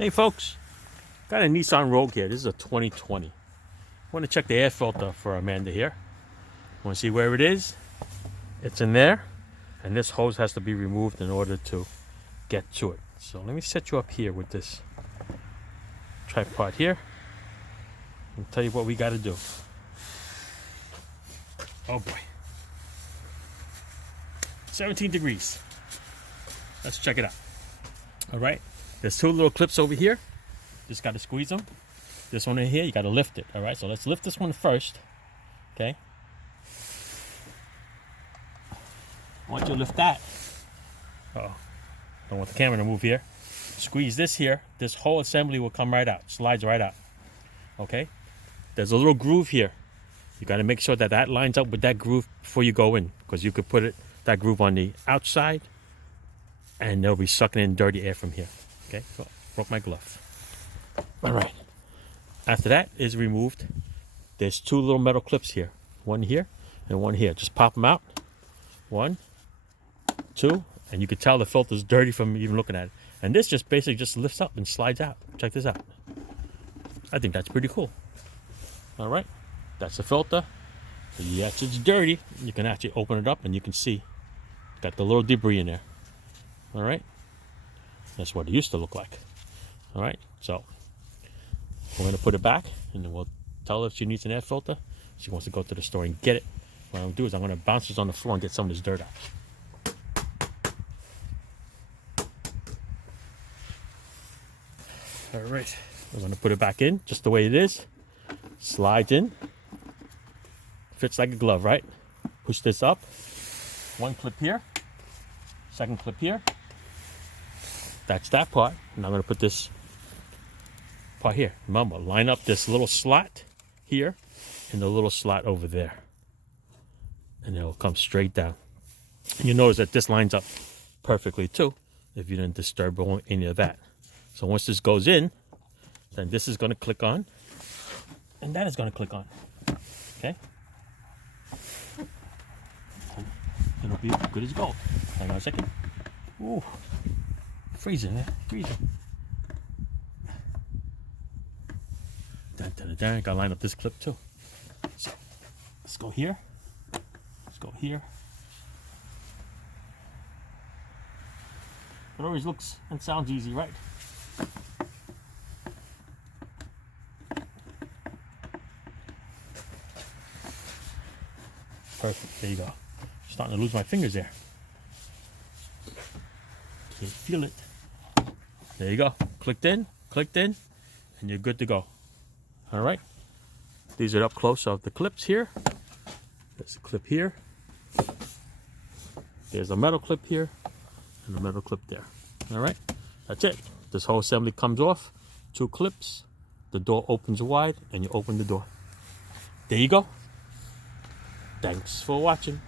Hey folks, got a Nissan Rogue here. This is a 2020. Want to check the air filter for Amanda here. Want to see where it is? It's in there, and this hose has to be removed in order to get to it. So let me set you up here with this tripod here and tell you what we got to do. Oh boy, 17 degrees. Let's check it out. All right, there's two little clips over here. Just got to squeeze them. This one in here, you got to lift it. All right, so let's lift this one first. Okay. I want you to lift that. Uh-oh. Don't want the camera to move here. Squeeze this here. This whole assembly will come right out. Slides right out. Okay. There's a little groove here. You got to make sure that that lines up with that groove before you go in, because you could put that groove on the outside, and they'll be sucking in dirty air from here. Okay. So broke my glove. All right. After that is removed, there's two little metal clips here. One here and one here. Just pop them out. One, two, and you can tell the filter's dirty from even looking at it. And this just basically just lifts up and slides out. Check this out. I think that's pretty cool. All right. That's the filter. Yes, it's dirty. You can actually open it up and you can see got the little debris in there. All right. That's what it used to look like. All right. So we're going to put it back, and then we'll tell her if she needs an air filter. She wants to go to the store and get it. What I'm going to do is I'm going to bounce this on the floor and get some of this dirt out. All right. We're going to put it back in just the way it is. Slides in. Fits like a glove, right? Push this up. One clip here. Second clip here. That's that part. And I'm going to put this part here. Remember, line up this little slot here and the little slot over there. And it'll come straight down. And you notice that this lines up perfectly too, if you didn't disturb any of that. So once this goes in, then this is going to click on, and that is going to click on. Okay? It'll be good as gold. Hang on a second. Ooh, freezing, man, freezing. Dun, dun, dun, dun. Gotta line up this clip too. So let's go here. Let's go here. It always looks and sounds easy, right? Perfect. There you go. Starting to lose my fingers there. Can't feel it. There you go. Clicked in, and you're good to go. All right. These are up close of the clips here. There's a clip here. There's a metal clip here and a metal clip there. All right. That's it. This whole assembly comes off. Two clips. The door opens wide and you open the door. There you go. Thanks for watching.